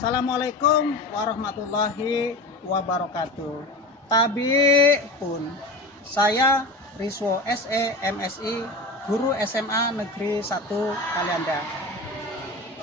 Assalamualaikum warahmatullahi wabarakatuh. Tabi pun, saya Riswo SE MSI, guru SMA Negeri 1 Kalianda.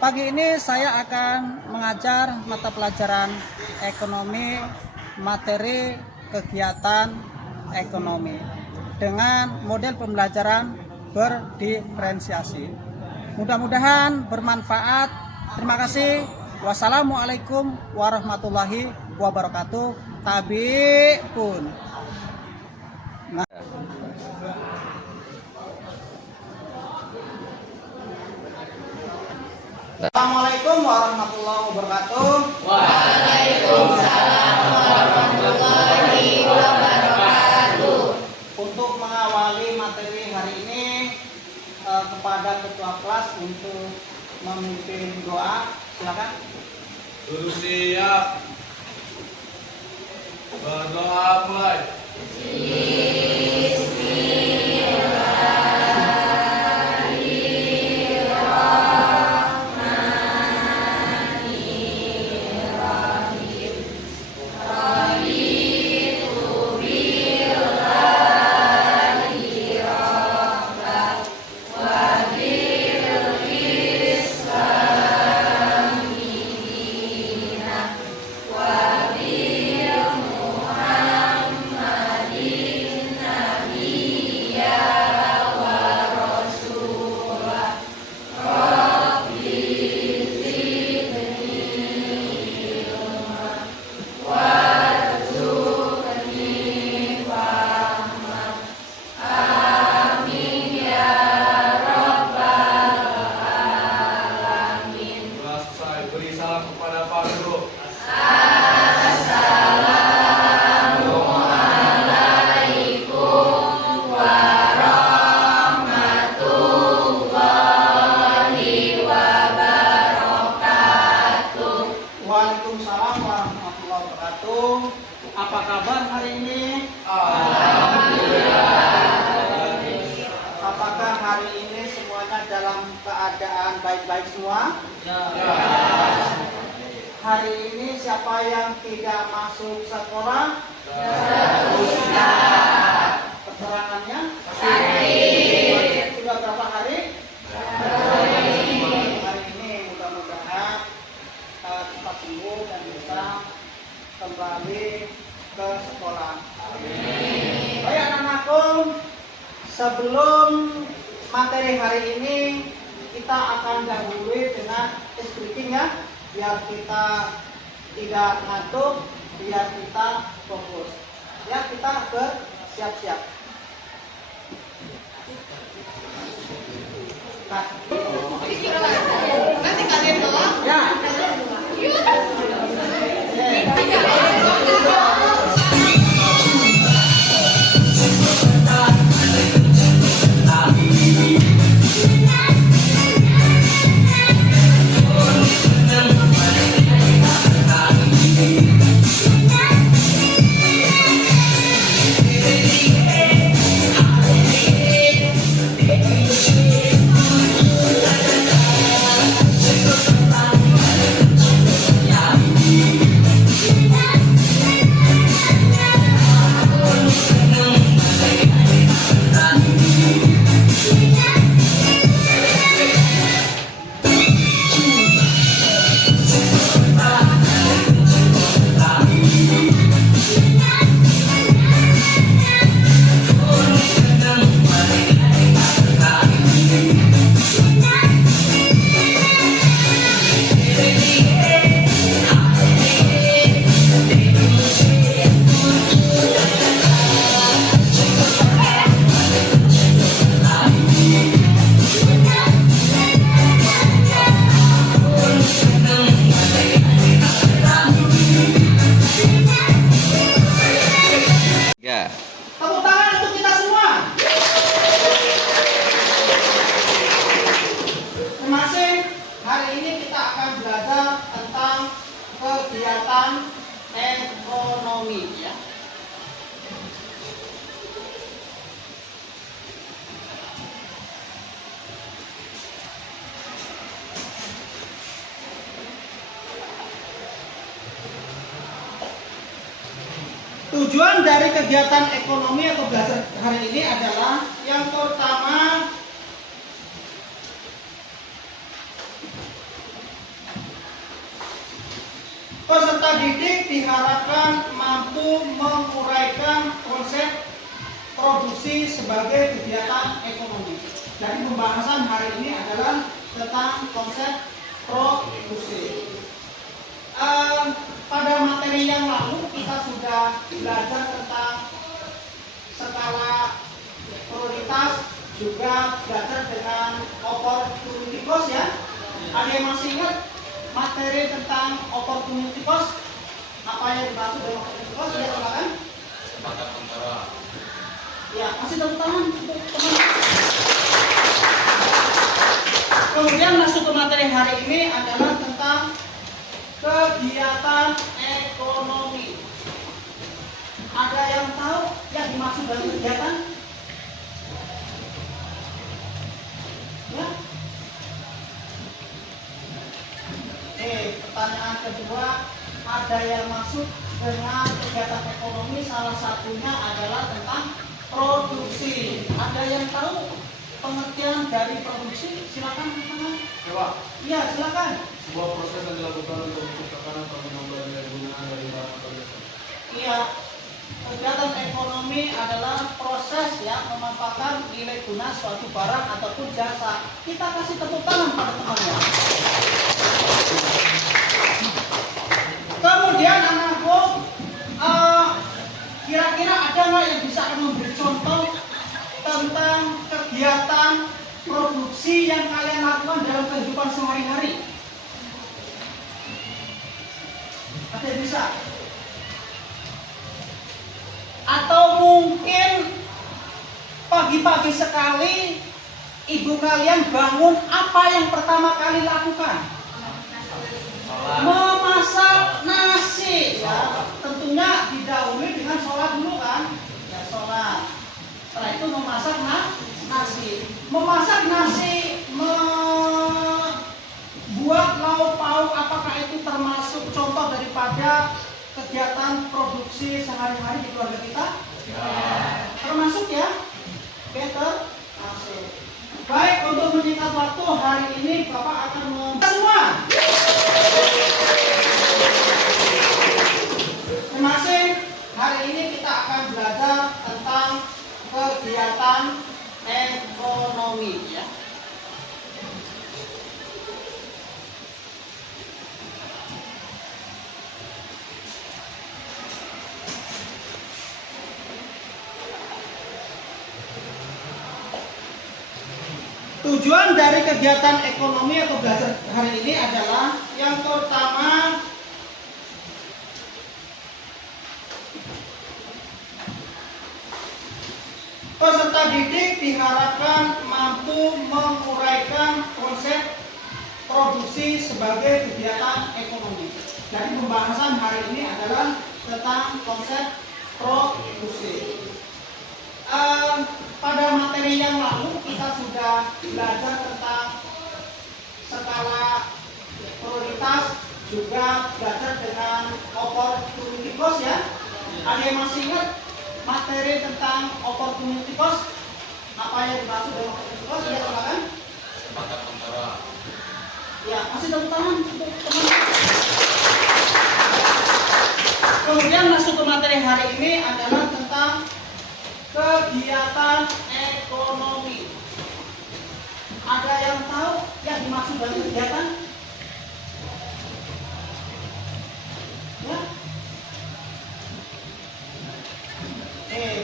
Pagi ini saya akan mengajar mata pelajaran ekonomi, materi kegiatan ekonomi dengan model pembelajaran berdiferensiasi. Mudah-mudahan bermanfaat. Terima kasih. Wassalamualaikum warahmatullahi wabarakatuh. Tabi pun. Assalamualaikum warahmatullahi wabarakatuh. Waalaikumsalam warahmatullahi wabarakatuh. Untuk mengawali materi hari ini, kepada ketua kelas untuk memimpin doa, silakan. Guru siap. Berdoa mulai. Beri salam kepada Pak Guru. Assalamualaikum warahmatullahi wabarakatuh. Waalaikumsalam warahmatullahi wabarakatuh. Apa kabar hari ini? Apakah hari ini semuanya dalam keadaan baik-baik semua? Hari ini siapa yang tidak masuk sekolah? Keterangannya? Sudah berapa hari? Hari ini mudah-mudahan cepat sembuh dan bisa kembali ke sekolah. Baik anak-anakku, sebelum materi hari ini kita akan dahului dengan speaking ya, biar kita tidak ngantuk, biar kita fokus. Ya, kita bersiap-siap. Nah. Nanti kalian doang. Ya. Tepuk tangan untuk kita semua. Termasuk hari ini kita akan belajar tentang kegiatan ekonomi ya. Tujuan dari kegiatan ekonomi atau belajar hari ini adalah yang pertama, peserta didik diharapkan mampu menguraikan konsep produksi sebagai kegiatan ekonomi. Jadi pembahasan hari ini adalah tentang konsep produksi. Pada materi yang lalu kita sudah belajar tentang skala prioritas, juga belajar dengan opportunity cost ya. Ada yang masih ingat materi tentang opportunity cost? Apa yang dimaksud dengan opportunity cost? Ya, silakan. Kesempatan antara. Ya, masih tepuk tangan untuk teman. Kemudian masuk ke materi hari ini adalah tentang kegiatan ekonomi. Ada yang tahu yang dimaksud dengan kegiatan? Ya. Pertanyaan kedua, ada yang masuk dengan kegiatan ekonomi, salah satunya adalah tentang produksi. Ada yang tahu pengertian dari produksi? Silakan teman-teman. Coba. Iya, silakan. Sebuah proses yang dilakukan untuk menciptakan atau menambah nilai guna dari barang atau jasa. Iya, kegiatan ekonomi adalah proses ya memanfaatkan nilai guna suatu barang ataupun jasa. Kita kasih tepuk tangan pada temannya. Kemudian anakku, kira-kira ada nggak yang bisa memberi contoh tentang kegiatan produksi yang kalian lakukan dalam kehidupan sehari-hari? Ada yang bisa? Atau mungkin pagi-pagi sekali ibu kalian bangun, apa yang pertama kali lakukan? Memasak nasi ya. Tentunya didahului dengan sholat dulu kan? Ya, sholat. Setelah itu memasak nasi. Memasak nasi, membuat lauk pauk, apakah itu termasuk contoh daripada kegiatan produksi sehari-hari di keluarga kita? Ya. Termasuk ya? Better? Masuk. Baik, untuk menyingkat waktu, hari ini Bapak akan semua. Masing-masing hari ini kita akan belajar tentang kegiatan ekonomi ya. Tujuan dari kegiatan ekonomi atau belajar hari ini adalah yang pertama, peserta didik diharapkan mampu menguraikan konsep produksi sebagai kegiatan ekonomi. Jadi pembahasan hari ini adalah tentang konsep produksi. Pada materi yang lalu kita sudah belajar tentang skala prioritas, juga belajar dengan opportunity cost ya. Ada yang masih ingat materi tentang opportunity cost? Apa yang dimaksud dengan opportunity cost? Ya, silakan. Kesempatan antara. Ya, masih tepuk tangan untuk teman. Kemudian masuk ke materi hari ini adalah tentang kegiatan ekonomi. Ada yang tahu yang dimaksud dengan kegiatan? Ya.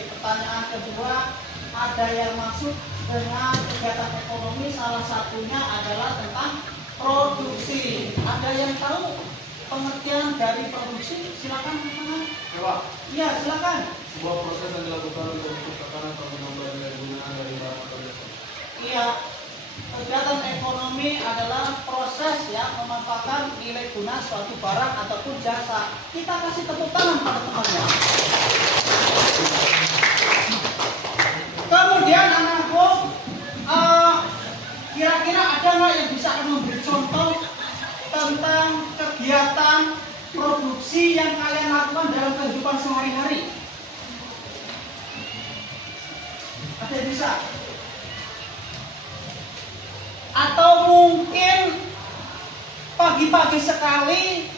Pertanyaan kedua, ada yang masuk dengan kegiatan ekonomi, salah satunya adalah tentang produksi. Ada yang tahu pengertian dari produksi? Silakan teman-teman. Coba. Iya, silakan. Sebuah proses yang dilakukan untuk menciptakan atau menambah nilai guna dari barang atau jasa. Iya, kegiatan ekonomi adalah proses ya memanfaatkan nilai guna suatu barang ataupun jasa. Kita kasih tepuk tangan pada temannya. Kemudian anakku, kira-kira ada nggak yang bisa memberi contoh tentang kegiatan produksi yang kalian lakukan dalam kehidupan sehari-hari? Ada yang bisa? Atau mungkin pagi-pagi sekali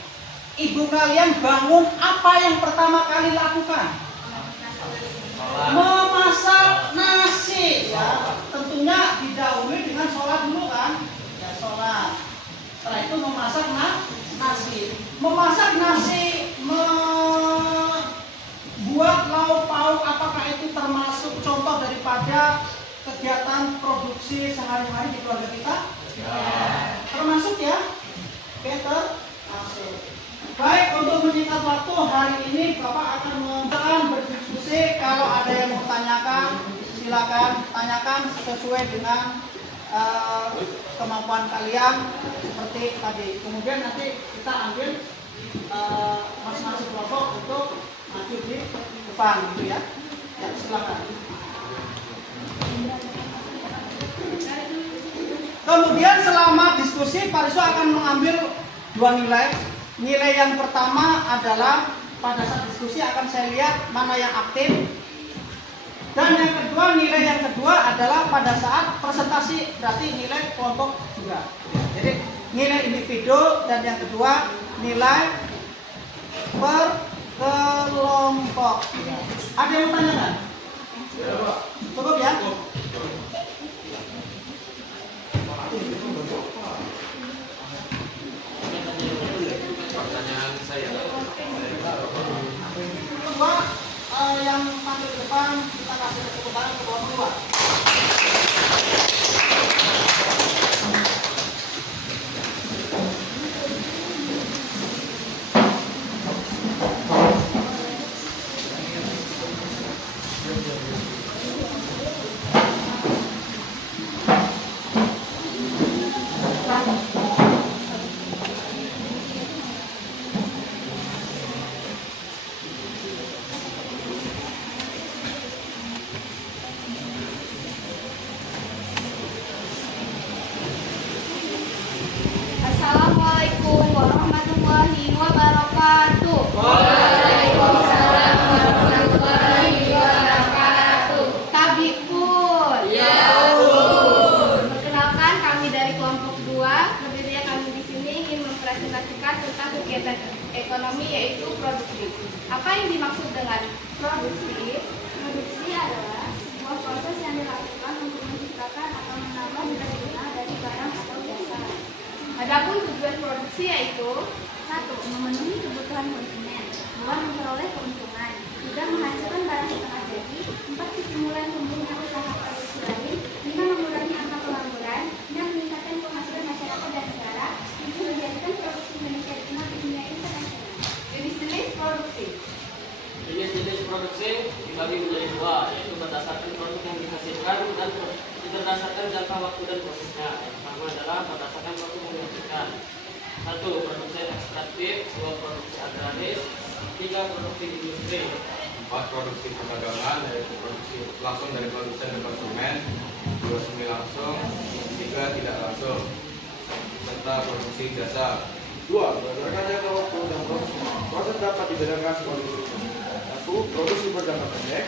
ibu kalian bangun, apa yang pertama kali lakukan? Memasak nasi, ya. Tentunya didahului dengan sholat dulu kan? Ya, sholat. Setelah itu memasak nasi. Memasak nasi, membuat lauk pauk, apakah itu termasuk contoh daripada kegiatan produksi sehari-hari di keluarga kita? Ya. Termasuk ya? Oke, termasuk. Baik, untuk menyingkat waktu, hari ini Bapak akan berdiskusi. Kalau ada yang mau tanyakan, silakan tanyakan sesuai dengan kemampuan kalian seperti tadi. Kemudian nanti kita ambil masing-masing kelompok untuk maju di depan, gitu ya. Ya, silakan. Kemudian selama diskusi, Pak Riswa akan mengambil dua nilai. Nilai yang pertama adalah pada saat diskusi akan saya lihat mana yang aktif. Dan yang kedua, nilai yang kedua adalah pada saat presentasi, berarti nilai kelompok juga. Jadi nilai individu, dan yang kedua nilai per kelompok. Ada yang mau tanyakan? Cukup ya? Pertanyaan saya. Kedua, yang tampil ke depan kita kasih tepuk tangan ke bawah dua. Assalamualaikum warahmatullahi wabarakatuh. Waalaikumsalam warahmatullahi wabarakatuh. Tabikun. Ya Allah. Perkenalkan, kami dari kelompok 2. Berdirinya kami di sini ingin mempresentasikan tentang kegiatan ekonomi, yaitu produksi. Apa yang dimaksud dengan produksi? Produksi adalah sebuah proses yang dilakukan untuk menciptakan atau menambah nilai guna dari barang atau jasa. Adapun tujuan produksi yaitu 1. Memenuhi kebutuhan konsumen. 2. Memperoleh keuntungan. 3. Menghasilkan barang setengah jadi. 4. Stimulan tumbuhnya usaha produksi lain. 5. Mengurangi angka pengangguran. 6. Meningkatkan penghasilan masyarakat dan negara. 7. Menjadikan produksi Indonesia dikenal di dunia internasional. jenis-jenis produksi. Jenis-jenis produksi dibagi menjadi dua, yaitu berdasarkan produk yang dihasilkan dan berdasarkan jangka waktu dan prosesnya. Yang pertama adalah berdasarkan produk yang dihasilkan. 1. Produksi ekstraktif. 2. Produksi agraris. 3. Produksi industri. 4. Produksi perdagangan, yaitu produksi langsung dari produsen dan konsumen. 2. Semi langsung. 3. Tidak langsung, serta produksi jasa. 2. Berdasarkan jangka waktu dan proses dapat dibedakan sebagai berikut. 1. Produksi berjangka pendek.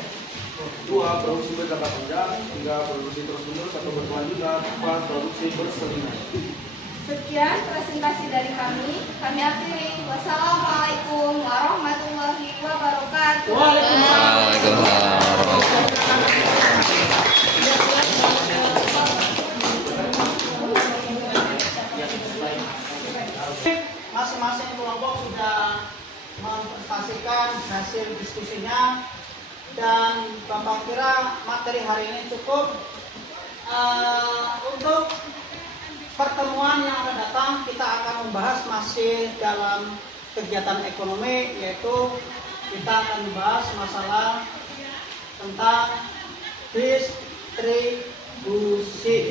2. Produksi berjangka panjang. 3. Produksi terus-menerus atau berkelanjutan. 4. Produksi berseringan. Sekian presentasi dari kami. Kami akhiri. Wassalamualaikum warahmatullahi wabarakatuh. Waalaikumsalam. Masing-masing kelompok sudah mempresentasikan hasil diskusinya, dan Bapak kira materi hari ini cukup. Untuk pertemuan yang akan datang kita akan membahas masih dalam kegiatan ekonomi, yaitu kita akan membahas masalah tentang distribusi,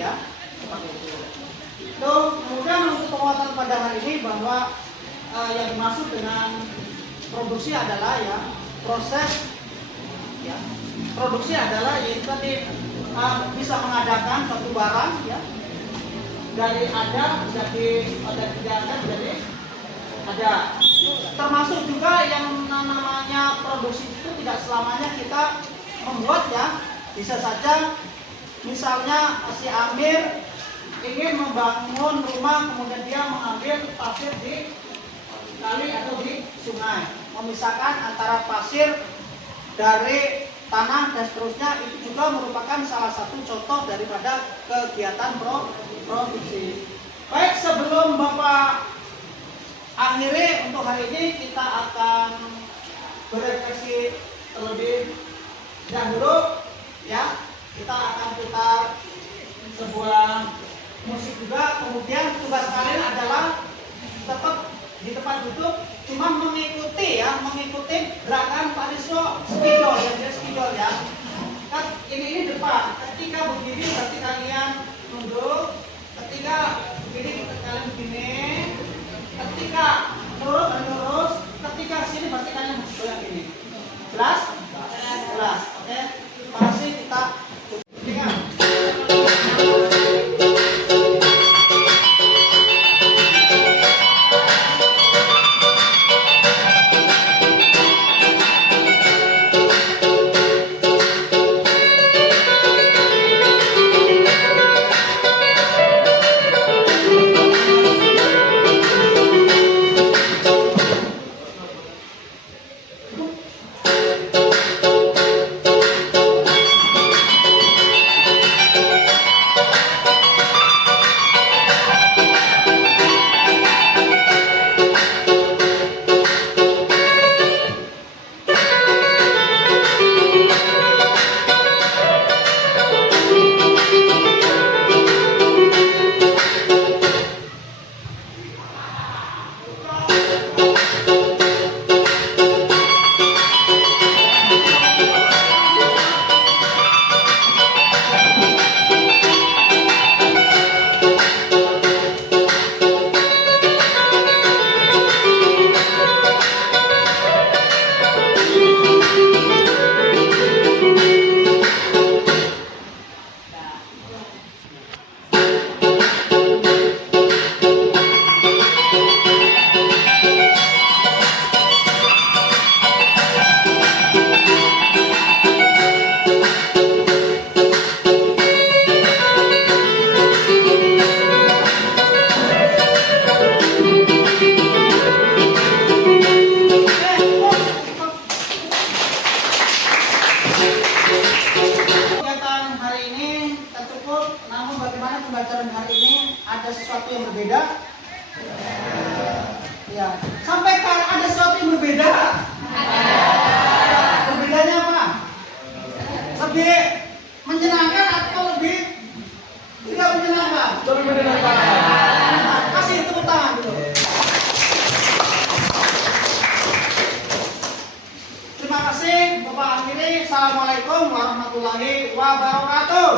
ya. Itu kemudian untuk penguatan pada hari ini bahwa yang dimaksud dengan produksi adalah ya proses, ya. Produksi adalah yaitu tadi bisa mengadakan suatu barang, ya, dari ada jadi tidak ada jadi ada. Termasuk juga yang namanya produksi itu tidak selamanya kita membuat, ya, Bisa saja misalnya si Amir ingin membangun rumah, kemudian dia mengambil pasir di kali atau di sungai, memisahkan antara pasir dari tanah dan seterusnya. Itu juga merupakan salah satu contoh daripada kegiatan produksi. Baik, sebelum Bapak akhiri untuk hari ini, kita akan berefleksi terlebih dahulu ya. Kita akan putar sebuah musik juga. Kemudian tugas kalian adalah tetap di tempat duduk, cuma mengikuti gerakan Pak Risno spidol ya, dia spidol ya. Kan ini depan. Ketika begini berarti kalian nunduk. Ketika begini kalian begini. Ketika lurus, ketika sini berarti kalian goyang gini. Jelas? Jelas. Oke. Terima kasih, kita dengar. Kegiatan hari ini tak cukup, namun bagaimana pembelajaran hari ini ada sesuatu yang berbeda? Ya, sampaikan ada sesuatu yang berbeda. Berbedanya apa? Lebih menyenangkan atau lebih tidak menyenangkan? Lebih menyenangkan. Kasih tepuk tangan dulu. Terima kasih, Bapak akhiri. Assalamualaikum warahmatullahi wabarakatuh.